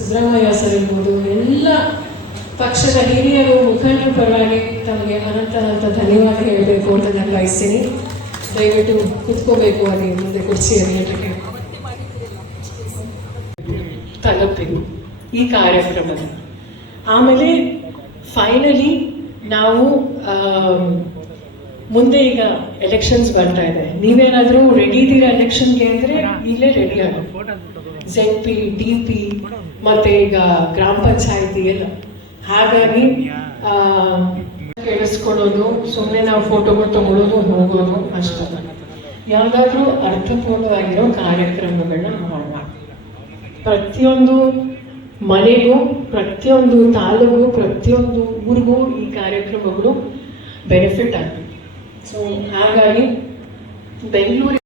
Siddaramaiah sir ಇರ್ಬೋದು, ಎಲ್ಲ ಪಕ್ಷದ ಹಿರಿಯರು ಮುಖಂಡರ ಪರವಾಗಿ ತಮಗೆ ಅನಂತ ಧನ್ಯವಾದ ಹೇಳಬೇಕು ಅಂತ ನಾನು ಬಯಸ್ತೀನಿ. ದಯವಿಟ್ಟು ಕುತ್ಕೋಬೇಕು ಅಲ್ಲಿ ಮುಂದೆ ಕುರ್ಚಿಯಲ್ಲಿ ತಲುಪಿರು ಈ ಕಾರ್ಯಕ್ರಮದ. ಆಮೇಲೆ ಫೈನಲಿ ನಾವು ಮುಂದೆ ಈಗ ಎಲೆಕ್ಷನ್ಸ್ ಬರ್ತಾ ಇದೆ. ನೀವೇನಾದರೂ ರೆಡಿ ಇದ್ದೀರಾ ಎಲೆಕ್ಷನ್ಗೆ ಅಂದರೆ ಇಲ್ಲೇ ರೆಡಿ ಆಗ ZP DP ಮತ್ತೆ ಈಗ ಗ್ರಾಮ ಪಂಚಾಯತಿ ಎಲ್ಲ. ಹಾಗಾಗಿ ಕೇಳಿಸ್ಕೊಳ್ಳೋದು, ಸುಮ್ಮನೆ ನಾವು ಫೋಟೋಗಳು ತಗೊಳ್ಳೋದು ಹೋಗೋದು ಅಷ್ಟಲ್ಲ. ಯಾವುದಾದ್ರೂ ಅರ್ಥಪೂರ್ಣವಾಗಿರೋ ಕಾರ್ಯಕ್ರಮಗಳನ್ನ ಮಾಡೋಣ. ಪ್ರತಿಯೊಂದು ಮನೆಗೂ, ಪ್ರತಿಯೊಂದು ತಾಲೂಕು, ಪ್ರತಿಯೊಂದು ಊರಿಗೂ ಈ ಕಾರ್ಯಕ್ರಮಗಳು ಬೆನಿಫಿಟ್ ಆಗ್ತದೆ. ಸೊ ಹಾಗಾಗಿ ಬೆಂಗಳೂರು